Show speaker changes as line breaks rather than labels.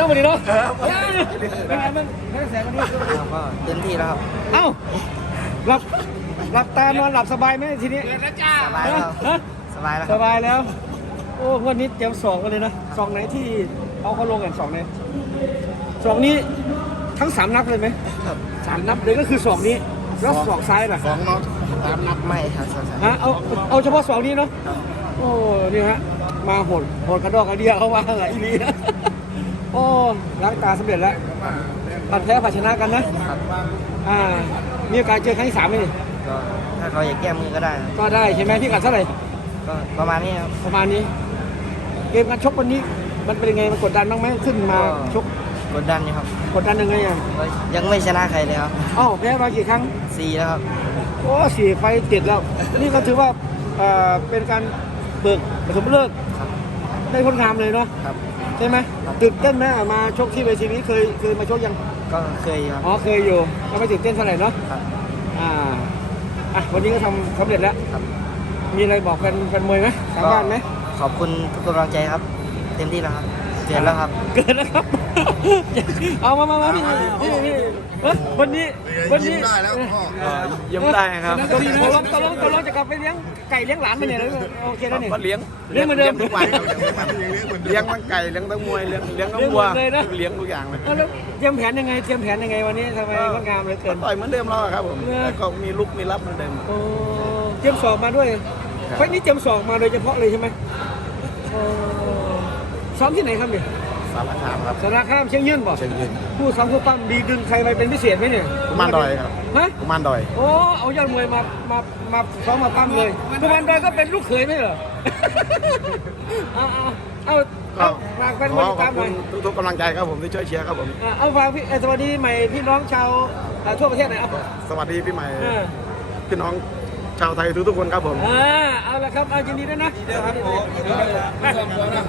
วันนี้เนาะเป็นไงบ้างแพ้แสงวันนี้
ก็เต็มที่แล้วครับ
เอ้าหลับตานอนหลับสบายไหมทีนี้
สบายแล้ว
ฮะ
สบายแล้ว
สบายแล้วโอ้วันนี้เตรียมสองกันเลยนะสองไหนที่เขาลงกันสองไหนสองนี้ทั้ง3 นับเลยไหม
ครับ
3 นับเลยก็คือ2นี้แล้วสองซ้ายล่ะ
2 น็อต3 นับไม่ครับสอง
ฮะเอาเฉพาะ2นี้เนาะโอ้นี่ฮะมาโหดกระดอกกระเดียเขาว่าไงอีลีนะโอ้ล้างตาสำเร็จแล้วผัดแพ้ผัดชนะกันนะครับ มีโอกาสเจอครั้งที่3ไหมนี่
ก็ถ้าเขาอยากแก้มือก็ได้ครับ
ก็ได้ใช่ไหมพี่กัดเท่าไหร่
ก็ประมาณนี้ครับ
ประมาณนี้ เกมการชกวันนี้มันเป็นยังไงมันกดดันบ้างไหมขึ้นมาชก
กดดันอยู่ครับ
กดดันยังไงอ่ะ
ก็ยังไม่ชนะใครเลยครับ
เอ้าแพ้มากี่ครั้ง
4แล้วครับ
โอ้4 ไฟต์ติดแล้ว นี่ก็ถือว่าเป็นการเบิกปฐมฤกษ์
ครับ
ได้คนงามเลยเนาะ
ครับ
ใช่ไหมตื่นเต้นไหมมาชกที่เวทีนี้เคยมาชกยัง
ก็เคยอยู่ครับ
อ๋อเคยอยู่ก็ไม่ตื่นเต้นเท่าไหร่เนาะ
ครับ
วันนี้ก็ทำสำเร็จแล้ว
ครับ
มีอะไรบอกแฟนมวยไหมทางบ้านไหม
ขอบคุณทุกกำลังใจครับ เต็มที่แล้วครับเกินแล้วครับ
เกินแล้วครับ เอามาพี่วันนี้ยิ้มได้แล้วยิ้มได้ครับตกลงจะกลับไปเลี้ยงไก่เลี้ยงหลานมาเนี่ยโอเคแล้วนี่
ก็เลี้ยง
เลี้ยงเหมือนเดิม
ทุกวันเลี้ยงทั้งไก่เลี้ยงทั้งมวยเลี้ยงทั้งวัว
เลี้ยงหมดเลยนะ
เลี้ยงทุกอย่างเลย
แล้วเตรียมแผนยังไงวันนี้ทำไมงดงามเหลือเกิน
ต่อยเหมือนเดิมแล้วครับผมแต่ก็มีลุกมีรับเหมือนเดิม
โอ้เตรียมสอบมาด้วยไฟล์นี้เตรียมสอบมาโดยเฉพาะเลยใช่ไหมโอ้ซ้อมที่ไหนครับเนี่ย
สารคามครับ
สารคามเชียงยืนบ่
เชิงยืน
ผู้ซ้อมผู้ปั้มดีดึงใครไปเป็นพิเศษไหมเนี่ย
กุมารดอยครับ
ฮะ
กุมารดอย
โอ้เอายอดมวยมาซ้อมมาปั้มเลยกุมารดอยก็เป็นลูกเขยไหมเหรอ เอาฝากแฟน
ข
มวย
อ
ติด
ขอ
ตา
บ
มห
คุ
น่อย
ณทุกๆกำลังใจครับผมที่ช่วยเชียร์ครับผม
เอาฝากพี่สวัสดีใหม่พี่น้องชาวทั่วประเทศหน่อยเอา
สวัสดีพี่ใหม่
อ่า
พี่น้องชาวไทยทุกๆคนครับผม
เอาละครับเอายินดีด้วยนะ